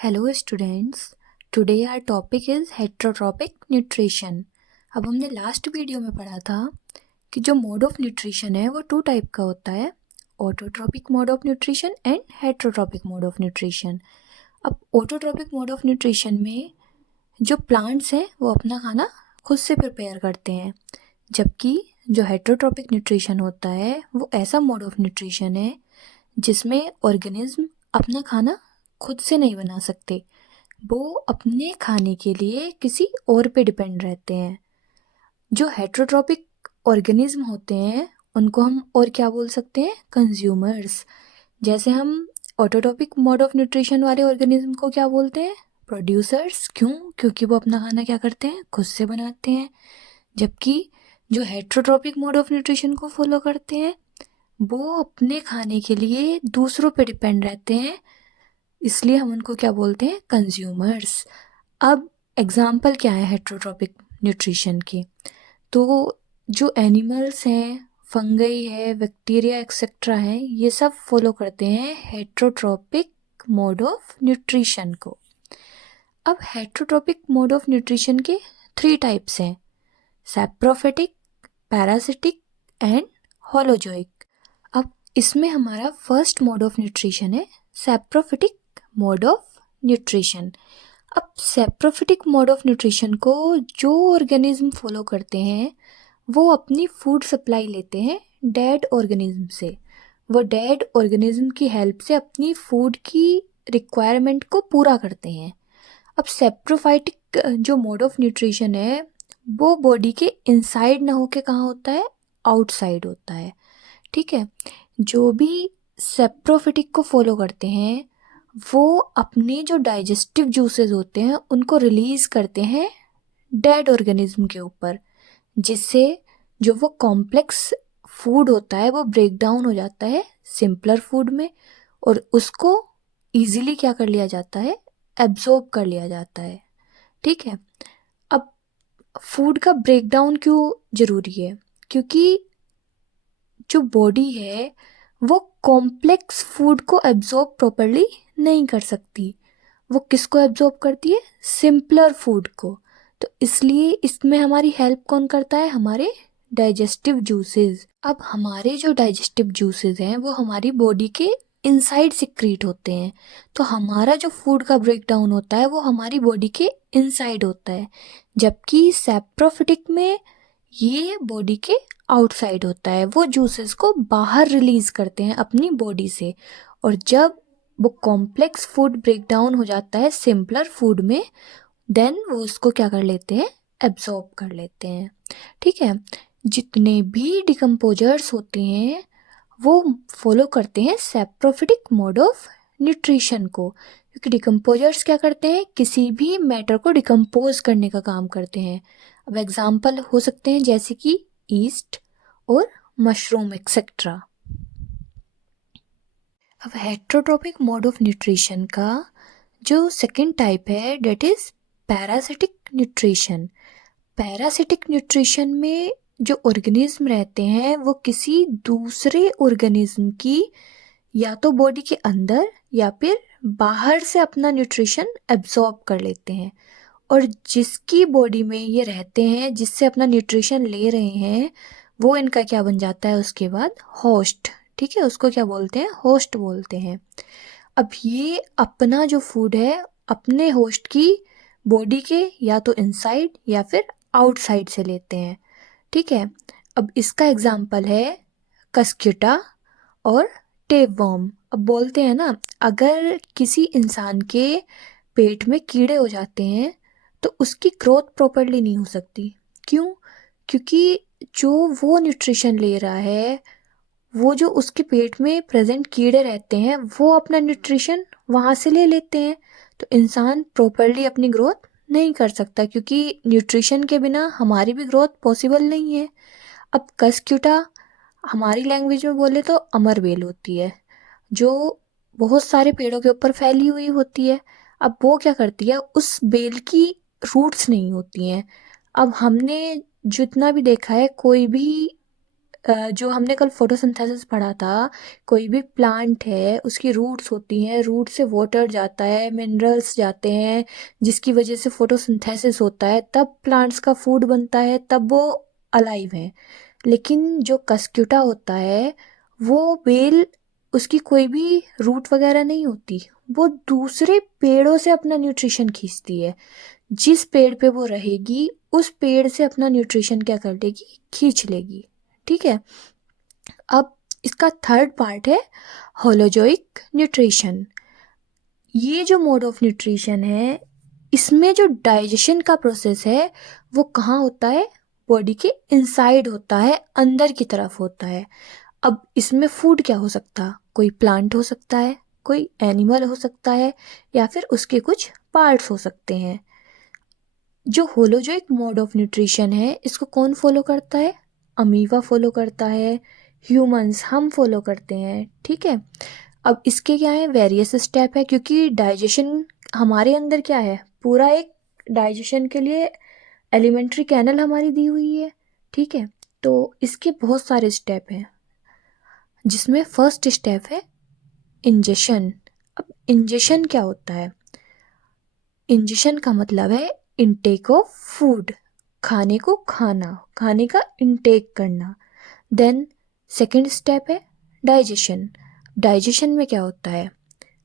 Hello students, today our topic is heterotrophic nutrition. अब हमने last video में पढ़ा था कि जो मोड ऑफ न्यूट्रिशन है वो टू टाइप का होता है, autotrophic mode of nutrition and heterotrophic mode of nutrition. अब ऑटोट्रॉपिक मोड ऑफ न्यूट्रिशन में जो प्लांट्स हैं वो अपना खाना खुद से प्रिपेयर करते हैं, जबकि जो हेटरोट्रॉपिक न्यूट्रिशन होता है वो ऐसा मोड ऑफ न्यूट्रिशन है जिसमें ऑर्गेनिज्म अपना खाना खुद से नहीं बना सकते, वो अपने खाने के लिए किसी और पे डिपेंड रहते हैं। जो हेटरोट्रॉपिक ऑर्गेनिज्म होते हैं उनको हम और क्या बोल सकते हैं, कंज्यूमर्स। जैसे हम ऑटोट्रॉपिक मोड ऑफ न्यूट्रिशन वाले ऑर्गेनिज्म को क्या बोलते हैं, प्रोड्यूसर्स। क्यों? क्योंकि वो अपना खाना क्या करते हैं, खुद से बनाते हैं। जबकि जो हेटरोट्रॉपिक मोड ऑफ न्यूट्रिशन को फॉलो करते हैं वो अपने खाने के लिए दूसरों पे डिपेंड रहते हैं, इसलिए हम उनको क्या बोलते हैं, कंज्यूमर्स। अब एग्जाम्पल क्या है हेटरोट्रॉपिक न्यूट्रिशन के, तो जो एनिमल्स हैं, फंगई है, बैक्टीरिया एक्सेट्रा हैं, ये सब फॉलो करते हैं हेटरोट्रॉपिक मोड ऑफ न्यूट्रिशन को। अब हेटरोट्रॉपिक मोड ऑफ न्यूट्रिशन के 3 टाइप्स हैं, सैप्रोफिटिक, पैरासिटिक एंड होलोजोइक। अब इसमें हमारा फर्स्ट मोड ऑफ न्यूट्रिशन है सैप्रोफिटिक मोड ऑफ न्यूट्रिशन। अब सैप्रोफिटिक मोड ऑफ न्यूट्रिशन को जो ऑर्गेनिज्म फॉलो करते हैं वो अपनी फूड सप्लाई लेते हैं डेड ऑर्गेनिज्म से। वो डेड ऑर्गेनिज्म की हेल्प से अपनी फूड की रिक्वायरमेंट को पूरा करते हैं। अब सैप्रोफाइटिक जो मोड ऑफ न्यूट्रिशन है वो बॉडी के इनसाइड ना होके कहाँ होता है, आउटसाइड होता है। ठीक है, जो भी सैप्रोफिटिक को फॉलो करते हैं वो अपने जो डाइजेस्टिव जूसेस होते हैं उनको रिलीज करते हैं डेड ऑर्गेनिज्म के ऊपर, जिससे जो वो कॉम्प्लेक्स फूड होता है वो ब्रेक डाउन हो जाता है सिंपलर फूड में, और उसको इजीली क्या कर लिया जाता है, एब्जॉर्ब कर लिया जाता है। ठीक है, अब फूड का ब्रेक डाउन क्यों ज़रूरी है, क्योंकि जो बॉडी है वो कॉम्प्लेक्स फूड को एब्जॉर्ब प्रॉपरली नहीं कर सकती। वो किसको एब्जॉर्ब करती है, सिंपलर फूड को। तो इसलिए इसमें हमारी हेल्प कौन करता है, हमारे डाइजेस्टिव जूसेस। अब हमारे जो डाइजेस्टिव जूसेस हैं वो हमारी बॉडी के इनसाइड सिक्रीट होते हैं, तो हमारा जो फूड का ब्रेक डाउन होता है वो हमारी बॉडी के इनसाइड होता है, जबकि सैप्रोफिटिक में ये बॉडी के आउटसाइड होता है। वो जूसेस को बाहर रिलीज करते हैं अपनी बॉडी से, और जब वो कॉम्प्लेक्स फूड ब्रेक डाउन हो जाता है सिंपलर फूड में, देन वो उसको क्या कर लेते हैं, एब्जॉर्ब कर लेते हैं। ठीक है, जितने भी डिकम्पोजर्स होते हैं वो फॉलो करते हैं सैप्रोफिटिक मोड ऑफ न्यूट्रिशन को, क्योंकि डिकम्पोजर्स क्या करते हैं, किसी भी मैटर को डिकम्पोज करने का काम करते हैं। अब एग्जाम्पल हो सकते हैं जैसे कि ईस्ट और मशरूम एक्सेट्रा। अब हेटरोट्रॉपिक मोड ऑफ न्यूट्रिशन का जो सेकंड टाइप है that is parasitic nutrition. Parasitic nutrition में जो ऑर्गेनिज्म रहते हैं वो किसी दूसरे ऑर्गेनिज्म की या तो बॉडी के अंदर या फिर बाहर से अपना न्यूट्रिशन एब्जॉर्ब कर लेते हैं, और जिसकी बॉडी में ये रहते हैं, जिससे अपना न्यूट्रिशन ले रहे हैं, वो इनका क्या बन जाता है उसके बाद, होस्ट। ठीक है, उसको क्या बोलते हैं, होस्ट बोलते हैं। अब ये अपना जो फूड है अपने होस्ट की बॉडी के या तो इनसाइड या फिर आउटसाइड से लेते हैं। ठीक है, अब इसका एग्जाम्पल है कस्क्यूटा और टेपवर्म। अब बोलते हैं ना, अगर किसी इंसान के पेट में कीड़े हो जाते हैं तो उसकी ग्रोथ प्रॉपरली नहीं हो सकती। क्यों? क्योंकि जो वो न्यूट्रिशन ले रहा है, वो जो उसके पेट में प्रेजेंट कीड़े रहते हैं वो अपना न्यूट्रिशन वहाँ से ले लेते हैं, तो इंसान प्रॉपरली अपनी ग्रोथ नहीं कर सकता, क्योंकि न्यूट्रिशन के बिना हमारी भी ग्रोथ पॉसिबल नहीं है। अब कस्क्यूटा हमारी लैंग्वेज में बोले तो अमर बेल होती है, जो बहुत सारे पेड़ों के ऊपर फैली हुई होती है। अब वो क्या करती है, उस बेल की रूट्स नहीं होती हैं। अब हमने जितना भी देखा है, कोई भी जो हमने कल फोटोसिंथेसिस पढ़ा था, कोई भी प्लांट है उसकी रूट्स होती हैं, रूट से वाटर जाता है, मिनरल्स जाते हैं, जिसकी वजह से फोटोसिंथेसिस होता है, तब प्लांट्स का फूड बनता है, तब वो अलाइव हैं। लेकिन जो कस्क्यूटा होता है वो बेल, उसकी कोई भी रूट वगैरह नहीं होती, वो दूसरे पेड़ों से अपना न्यूट्रिशन खींचती है। जिस पेड़ पे वो रहेगी उस पेड़ से अपना न्यूट्रिशन क्या कर लेगी, खींच लेगी। ठीक है। अब इसका थर्ड पार्ट है होलोजोइक न्यूट्रिशन। ये जो मोड ऑफ न्यूट्रिशन है, इसमें जो डाइजेशन का प्रोसेस है वो कहाँ होता है, बॉडी के इनसाइड होता है, अंदर की तरफ होता है। अब इसमें फूड क्या हो सकता, कोई प्लांट हो सकता है, कोई एनिमल हो सकता है, या फिर उसके कुछ पार्ट्स हो सकते हैं। जो होलोजोइक मोड ऑफ न्यूट्रिशन है इसको कौन फॉलो करता है, अमीबा फॉलो करता है, ह्यूमंस हम फॉलो करते हैं। ठीक है। अब इसके क्या है, वेरियस स्टेप है, क्योंकि डाइजेशन हमारे अंदर क्या है, पूरा एक डाइजेशन के लिए एलिमेंट्री कैनल हमारी दी हुई है। ठीक है। तो इसके बहुत सारे स्टेप हैं, जिसमें फर्स्ट स्टेप है इंजेशन। अब इंजेशन क्या होता है, इंजेशन का मतलब है इनटेक ऑफ फूड, खाने को खाना, खाने का इनटेक करना। देन सेकंड स्टेप है डाइजेशन। डाइजेशन में क्या होता है,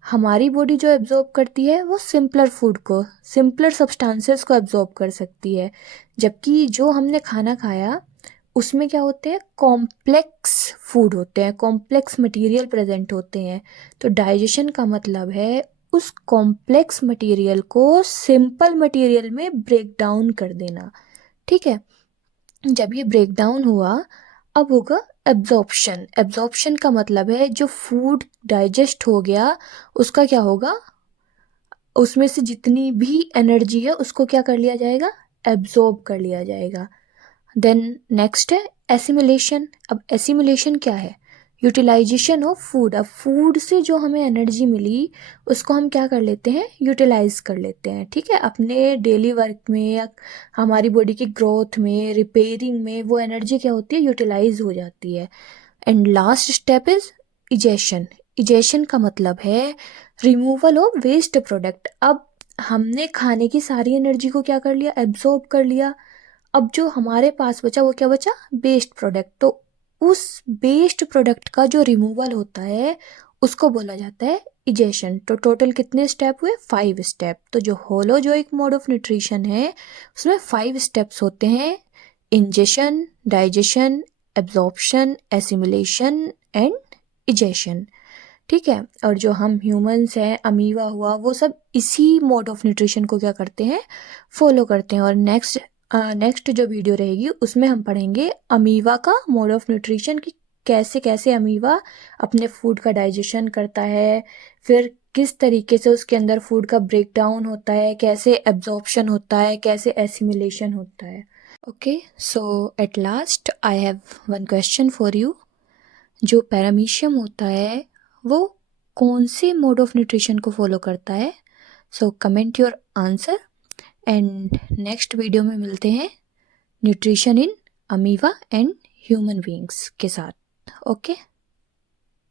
हमारी बॉडी जो एब्जॉर्ब करती है वो सिंपलर फूड को, सिंपलर सब्सटेंसेस को एब्जॉर्ब कर सकती है, जबकि जो हमने खाना खाया उसमें क्या होते हैं, कॉम्प्लेक्स फूड होते हैं, कॉम्प्लेक्स मटेरियल प्रेजेंट होते हैं। तो डाइजेशन का मतलब है उस कॉम्प्लेक्स मटेरियल को सिंपल मटेरियल में ब्रेक डाउन कर देना। ठीक है। जब ये ब्रेक डाउन हुआ, अब होगा एब्जॉर्प्शन। एब्जॉर्प्शन का मतलब है जो फूड डाइजेस्ट हो गया उसका क्या होगा, उसमें से जितनी भी एनर्जी है उसको क्या कर लिया जाएगा, एब्जॉर्ब कर लिया जाएगा। देन नेक्स्ट है एसिमिलेशन। अब एसिमिलेशन क्या है, यूटिलाइजेशन ऑफ फूड। अब फूड से जो हमें एनर्जी मिली उसको हम क्या कर लेते हैं, यूटिलाइज कर लेते हैं। ठीक है। अपने डेली वर्क में या हमारी बॉडी की ग्रोथ में, रिपेयरिंग में वो एनर्जी क्या होती है, यूटिलाइज हो जाती है। And last step is egestion. Egestion का मतलब है रिमूवल ऑफ वेस्ट प्रोडक्ट। अब हमने खाने की सारी एनर्जी को क्या कर लिया, एब्जॉर्ब कर लिया। अब जो हमारे पास बचा वो क्या बचा, वेस्ट प्रोडक्ट। तो उस वेस्ट प्रोडक्ट का जो रिमूवल होता है उसको बोला जाता है इजेशन। तो टोटल कितने स्टेप हुए, 5 स्टेप। तो जो होलोजोइक मोड ऑफ न्यूट्रिशन है उसमें 5 स्टेप्स होते हैं, ingestion, digestion, absorption, assimilation and egestion. ठीक है। और जो हम ह्यूमंस हैं, अमीबा हुआ, वो सब इसी मोड ऑफ न्यूट्रिशन को क्या करते हैं, फॉलो करते हैं। और नेक्स्ट जो वीडियो रहेगी उसमें हम पढ़ेंगे अमीबा का मोड ऑफ न्यूट्रिशन, कि कैसे कैसे अमीबा अपने फूड का डाइजेशन करता है, फिर किस तरीके से उसके अंदर फूड का ब्रेक डाउन होता है, कैसे एब्जॉर्प्शन होता है, कैसे एसिमिलेशन होता है। Okay, so at last I have one question for you. जो पैरामीशियम होता है वो कौन से मोड ऑफ न्यूट्रिशन को फॉलो करता है? So comment your answer and next video में मिलते हैं nutrition in amoeba and human beings के साथ। ओके।